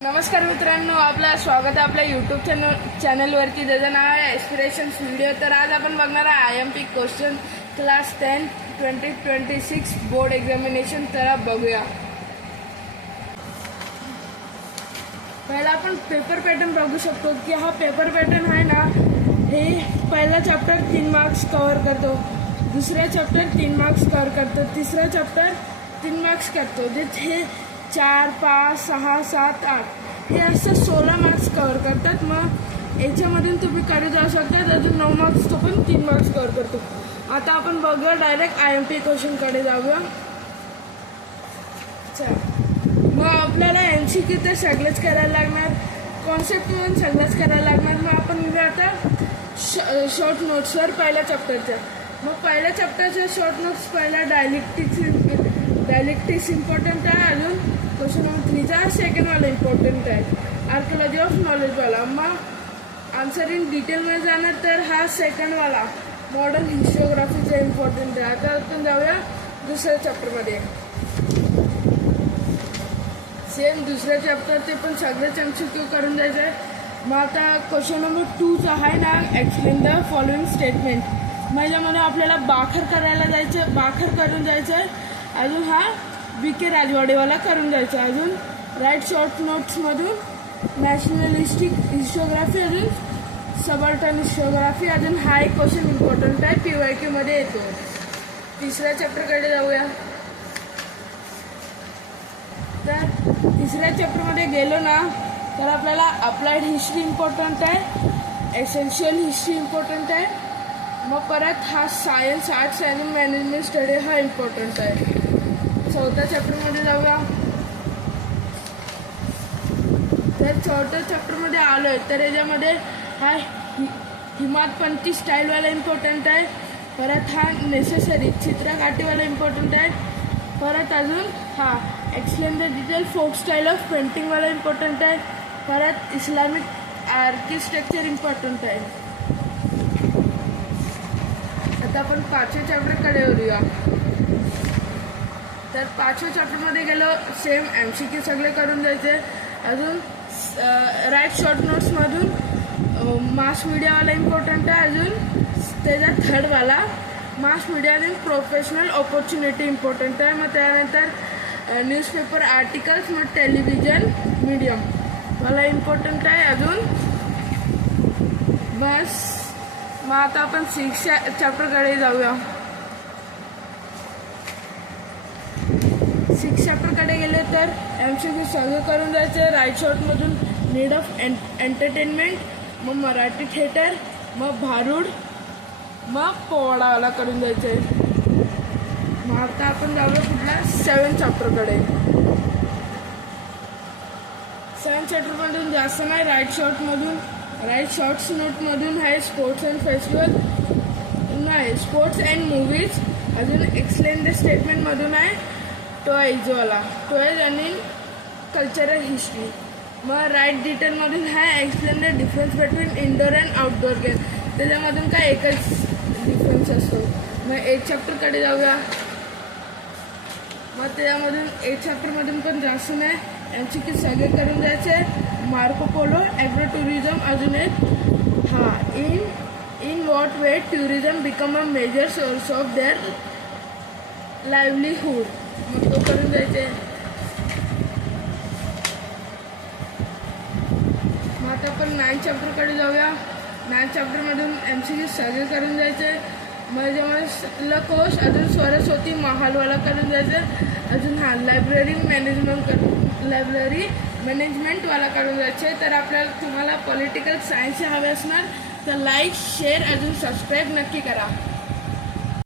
नमस्कार मित्रांनो, आपलं स्वागत आहे आपल्या यूट्यूब चॅनलवरती, ज्याचं नाव आहे एस्पिरेशन्स व्हिडिओ. तर आज आपण बघणार आहे IMP question class 10 2026 board examination. तर बघूया. पहिला आपण पेपर पॅटर्न बघू शकतो की हा पेपर पॅटर्न आहे ना, हे पहिला चॅप्टर 3 मार्क्स कव्हर करतो, दुसरा चॅप्टर 3 मार्क्स कव्हर करतो, तिसरा चॅप्टर 3 मार्क्स करतो, जे 4, 5, 6, 7, 8 हे असं 16 मार्क्स कव्हर करतात. मग याच्यामधून तुम्ही कडे जाऊ शकतात. अजून 9 मार्क्स तो पण 3 मार्क्स कव्हर करतो. आता आपण बघूया, डायरेक्ट IMP क्वेश्चनकडे जाऊया. मग आपल्याला MCQ तर सगळंच करायला लागणार, कॉन्सेप्ट पण सगळंच करायला लागणार. मग आपण घेऊया आता शॉर्ट नोट्सवर पहिल्या चॅप्टरच्या. मग पहिल्या चॅप्टरच्या शॉर्ट नोट्स पहिला डायलेक्टिक्स इम्पॉर्टंट आहे. अजून क्वेश्चन नंबर 3चा सेकंडवाला इम्पॉर्टंट आहे, आर्किओलॉजी ऑफ नॉलेजवाला. मग आन्सर इन डिटेलमध्ये जाणार तर हा सेकंडवाला मॉडर्न हिस्टोग्राफीचा इम्पॉर्टंट आहे. आता आपण जाऊया दुसऱ्या चॅप्टरमध्ये. सेम दुसऱ्या चॅप्टर ते पण सगळेच MCQ करून जायचं आहे. मग आता क्वेश्चन नंबर 2चा आहे ना, एक्सप्लेन द फॉलोइंग स्टेटमेंट. माझ्यामध्ये आपल्याला बाखर करून जायचं आहे. अजून हा BK राजवाडेवाला करून जायचं. अजून राईट शॉर्ट नोट्समधून नॅशनलिस्टिक हिस्टोग्राफी, अजून सबअर्टन हिस्टोग्राफी. अजून हा एक क्वेश्चन इम्पॉर्टंट आहे, PYQ मध्ये येतो. तिसऱ्या चॅप्टरकडे जाऊया. तर तिसऱ्या चॅप्टरमध्ये गेलो ना, तर आपल्याला अप्लाइड हिस्ट्री इम्पॉर्टंट आहे, एसेन्शियल हिस्ट्री इम्पॉर्टंट आहे. मग परत हा सायन्स, आर्ट्स आणि मॅनेजमेंट स्टडी हा इम्पॉर्टंट आहे. चौथ्या चॅप्टरमध्ये जाऊया. तर चौथ्या चॅप्टरमध्ये आलो आहे, तर याच्यामध्ये हा हिमातपंथी स्टाईलवाला इम्पॉर्टंट आहे. परत हा नेसेसरी चित्रकाठीवाला इम्पॉर्टंट आहे. परत अजून हा explain the detail folk style of पेंटिंगवाला इम्पॉर्टंट आहे. परत इस्लामिक आर्किटेक्चर इम्पॉर्टंट आहे. आता आपण 5व्या चॅप्टरकडे वळूया. तर 5व्या चॅप्टरमध्ये गेलो, सेम MCQ सगळे करून जायचे. अजून राईट शॉर्ट नोट्समधून मास मीडियावाला इम्पॉर्टंट आहे. अजून त्याचा थर्डवाला मास मीडिया आणि प्रोफेशनल ऑपॉर्च्युनिटी इम्पॉर्टंट आहे. मग त्यानंतर न्यूजपेपर आर्टिकल्स, मग टेलिव्हिजन मीडियम मला इम्पॉर्टंट आहे. अजून बस. मग आता आपण 6च्या चॅप्टरकडे जाऊया. 6 चॅप्टरकडे गेले तर MCQ सगळं करून जायचं. राईट शॉर्टमधून नीड ऑफ एंटरटेनमेंट, मग मराठी थिएटर, मग भारूड, मग पोवाडावाला करून जायचं आहे. मग आता आपण जाऊया कुठल्या 7 चॅप्टरकडे. 7 चॅप्टरमधून जास्त नाही, राईट शॉर्ट्स नोटमधून आहे स्पोर्ट्स अँड फेस्टिवल, नाही स्पोर्ट्स अँड मूवीज. अजून एक्सप्लेन द स्टेटमेंटमधून आहे टॉयज आणि कल्चरल हिस्ट्री. मग राईट डिटेलमधून आहे explain the difference between indoor and outdoor game. त्याच्यामधून काय एकच डिफरन्स असतो. मग 8 चॅप्टरकडे जाऊया. मग त्याच्यामधून 8 चॅप्टरमधून पण जास्त नाही, MCQ सगळे करून जायचे. Marco Polo, agro tourism. अजून एक हा in what way tourism become a major source of their livelihood. मग तो करून जायचे. मग आता आपण 9 चॅप्टरकडे जाऊया. 9 चॅप्टरमधून MCQ सगळे करून जायचे. मग याच्यामध्ये लकोश, अजून सरस्वती महालवाला करून जायचं. अजून हा लायब्ररी मॅनेजमेंटवाला करून जायचे. तर आपल्याला तुम्हाला पॉलिटिकल सायन्स हवे असणार तर लाईक, शेअर, अजून सबस्क्राईब नक्की करा.